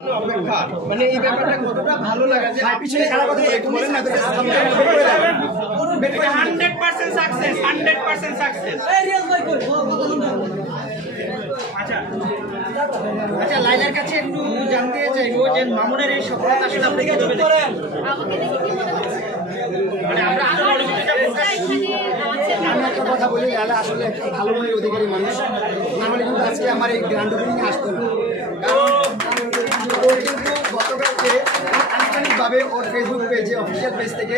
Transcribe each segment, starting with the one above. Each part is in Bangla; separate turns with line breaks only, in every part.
মানে এই ব্যাপারটা কতটা ভালো লাগে যে পিছনে খারাপ কথা একটু বলেন। না
hundred percent success hundred percent success. আচ্ছা।
আচ্ছা লাইলার কাছে একটু জানতে চাইব যে মামুনের এই সফলতা আসলে আপনি
কি মনে
মানে আমরা
আমার
আমি একটা কথা বলি লালা আসলে একটা ভালো মনের অধিকারী মানুষ। নাহলে কিন্তু আজকে আমার এই গ্র্যান্ড ওপেনিং আসতো না। কারণ ও কিন্তু গতকালকে আনুষ্ঠানিকভাবে ওর ফেসবুক পেজে অফিসিয়াল পেজ থেকে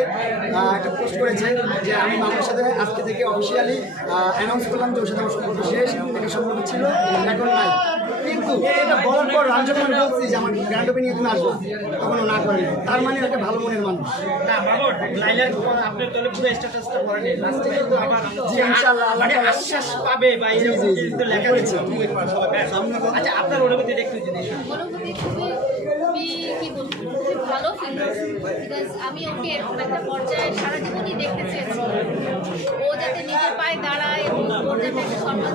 একটা পোস্ট করেছে যে আমি মামার সাথে আজকে থেকে অফিসিয়ালি অ্যানাউন্স করলাম যে ওর সাথে আমার সম্পর্ক শেষ একটা সম্পর্ক ছিল এখন নাই। কিন্তু পর যখন বলছি যে আমার গ্র্যান্ড ওপেনিং তুমি আসব তখন ও না করেনি তার মানে একটা ভালো মনের মানুষ।
মানে আচ্ছা আপনার অনুভূতি একটু জিনিস
অনুভূতি খুবই কি ভালো ফিল বিকজ আমি ওকে এরকম একটা পর্যায়ে সারা জীবনই দেখতে চেয়েছি ও যাতে নিজের পায়ে দাঁড়ায় এবং ওর যাতে একটা সম্মান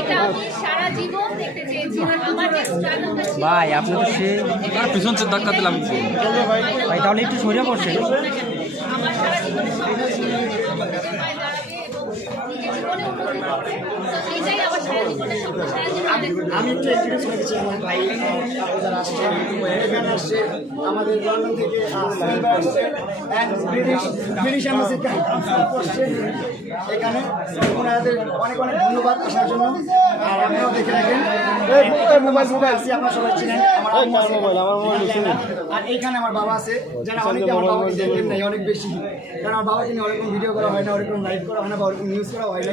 এটা আমি সারা জীবন দেখতে চেয়েছি আমার যে স্ট্রাগলটা ছিল
ভাই, আপনি তো সে-
তার
পিছন থেকে ধাক্কা দিলাম। ভাই, তাহলে একটু সরে বসেন।
আমার সারা জীবনের স্বপ্ন ছিল যে ও নিজের পায়ে দাঁড়াবে এবং নিজের জীবনে উন্নতি করবে তো এটাই আমার সারা জীবনের স্বপ্ন সারা জীবন দেখব
আমি একটু ইন্ট্রোডিউস করেছি আমার ভাই যারা আসছে এখানে আসছে আমাদের লন্ডন থেকে আসছে ব্রিটিশ ব্রিটিশ এখানে। ওনাদের অনেক অনেক ধন্যবাদ আসার জন্য। আর আপনারাও দেখে রাখেন মোবাইল মোবাইল আছে আপনারা সবাই চিনেন। আমার আম্মু আছে, আর এইখানে আমার বাবা আছে যারা অনেকে আমার বাবাকে দেখেন নাই অনেক বেশি। কারণ আমার বাবাকে নিয়ে ওরকম ভিডিও করা হয় না ওরকম লাইভ করা হয় না বা ওরকম নিউজ করা হয় না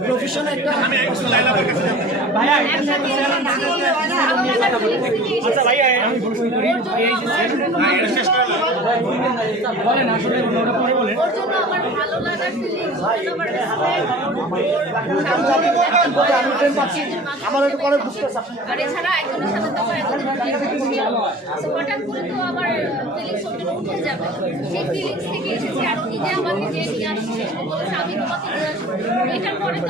আমি লাইলা আমি
আচ্ছা
হ্যাঁ,
ওর জন্য আমার ভালো লাগার ফিলিংস আমার আমার একটু পরে আর এছাড়া একজনের সাথে তো একজনের ফিলিংস ছিল So, হঠাৎ করে তো আমার ফিলিংস ওর উঠে যাবে সেই ফিলিংস থেকে এসেছি আর নিজে আমাকে যে নিয়ে আসছে আমি তোমাকে নিয়ে আসব এটার পরে তো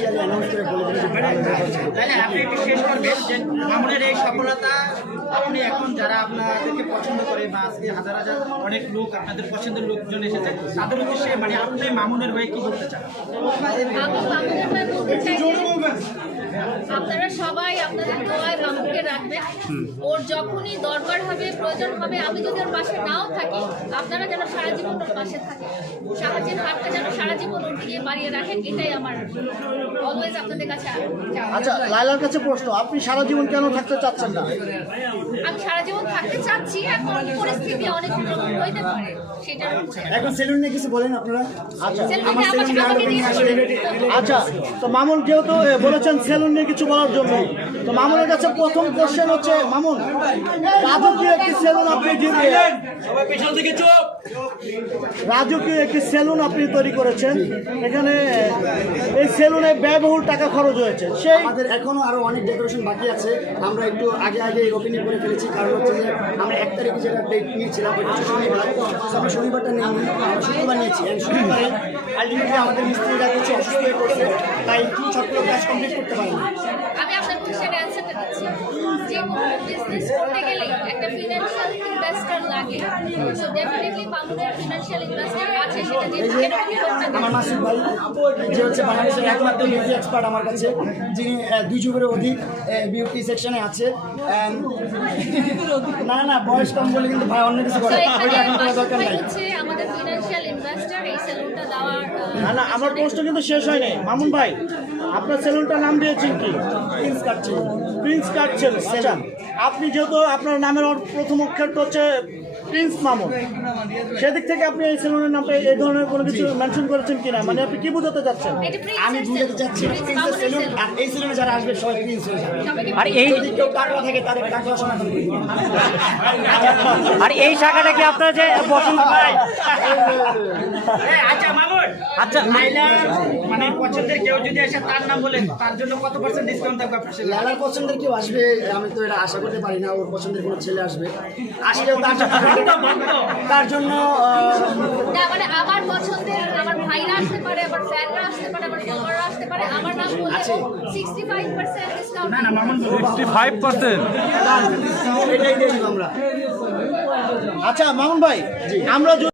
অফিসিয়ালি অ্যানাউন্স
আপনি শেষ করবেন মামুনের এই সফলতা, আপনি এখন যারা আপনাদেরকে পছন্দ করে বা আজকে হাজার হাজার অনেক লোক, আপনাদের পছন্দের লোকজন এসেছে, তাদের মানে আপনি মামুনের হয়ে কি বলতে চান?
আপনারা সবাই আপনাদের দোয়ায় মামুনকে রাখবেন। ওর যখনই দরকার হবে প্রয়োজন হবে আমি যদি ওর পাশে নাও থাকি আপনারা যেন সারা জীবন ওর পাশে থাকেন। সাহায্যের হাতটা যেন সারা জীবন ওর দিকে বাড়িয়ে রাখেন এটাই আমার অলওয়েজ আপনাদের কাছে।
আচ্ছা লাইলার কাছে প্রশ্ন আপনি সারা জীবন কেন থাকতে চাচ্ছেন না?
আমি সারা জীবন থাকতে চাচ্ছি এখন পরিস্থিতি অনেক রকম হইতে পারে।
এখন সেলুন নিয়ে কিছু বলেন আপনারা? আচ্ছা আমার সেলুন আচ্ছা তো মামুন যেহেতু বলেছেন সেলুন নিয়ে কিছু বলার জন্য। তো মামুনের কাছে প্রথম কোশ্চেন হচ্ছে মামুন রাজকীয় একটি সেলুন আপনি দিলেন। রাজকীয় একটি সেলুন আপনি তৈরি করেছেন। এখানে এই সেলুনে ব্যয়বহুল টাকা খরচ হয়েছে। সেই আমাদের এখনও আরও অনেক ডেকোরেশন বাকি আছে। আমরা একটু আগে আগে ওপেনিং করে ফেলেছি। কারণ হচ্ছে যে আমরা এক তারিখে যেটা ডেট নিয়েছিলাম শনিবার। শনিবারটা নিয়ে আমি শুক্রবার নিয়েছি। শুক্রবারে আলটিমেটলি আমাদের মিস্ত্রিরা কিছু অসুস্থ হয়ে পড়ছে তাই সবগুলো কাজ কমপ্লিট করতে পারিনি।
আমি আপনার অ্যান্সারটা দিচ্ছি। যে কোনো বিজনেস করতে গেলে একটা ফিনান্সিয়াল ইনভেস্টর লাগে। সো ডেফিনেটলি ফিনান্সিয়াল ইনভেস্টর আছে সেটা যে।
আমার মাসুদ ভাই যে হচ্ছে বাংলাদেশের একমাত্র বিউটি এক্সপার্ট আমার কাছে যিনি দুই যুগের অধিক বিউটি সেকশনে আছে। না না, না বয়স কম বলে কিন্তু ভাই অন্য কিছু করে। ওইটা এখন করার দরকার নাই
হচ্ছে আমাদের ফিনান্সিয়াল ইনভেস্টর এই সেলুনটা দেওয়ার আহ,
না না আমার প্রশ্ন কিন্তু শেষ হয় নাই মামুন ভাই আপনার সেলুনটার নাম দিয়েছেন কি? প্রিন্স কাটছেন প্রিন্স কাট সেলুন আচ্ছা
আপনি যেহেতু আপনার নামের প্রথম অক্ষরটা হচ্ছে প্রিন্স মামুন সেদিক থেকে আপনি এই সেলুনের নামটা এই ধরনের কোনো কিছু মেনশন করেছেন কিনা? মানে আপনি কি বোঝাতে চাচ্ছেন?
আমি বুঝাতে চাচ্ছি
প্রিন্স
সেলুন। আর এই সেলুনে যারা আসবে সবাই প্রিন্স হয়ে যাবে।
আর এই
যদি কেউ টাকলা থাকে তাদের টাকলা করে
আর এই শাখাটা কি আপনার যে বসন্ত ভাই?
আচ্ছা মামুন
আচ্ছা
লাইলার মানে পছন্দের কেউ যদি আসে তার নাম বলে তার জন্য কত পার্সেন্ট ডিসকাউন্ট থাকবে আপনার সাথে?
লালার পছন্দের কেউ আসবে আমি তো এটা আশা করতে পারি না ওর পছন্দের কোনো ছেলে আসবে আসলেও তার জন্য তার জন্য
না মানে আমার পছন্দের আমার ভাইরা আসতে পারে আমার ফ্যানরা আসতে পারে আমার ফলোয়াররা আসতে পারে আমার নাম বললে
আছে।
সিক্সটি ডিসকাউন্ট
না না মামুন বলুন।
এটাই দেখব আমরা
আচ্ছা মামুন ভাই আমরা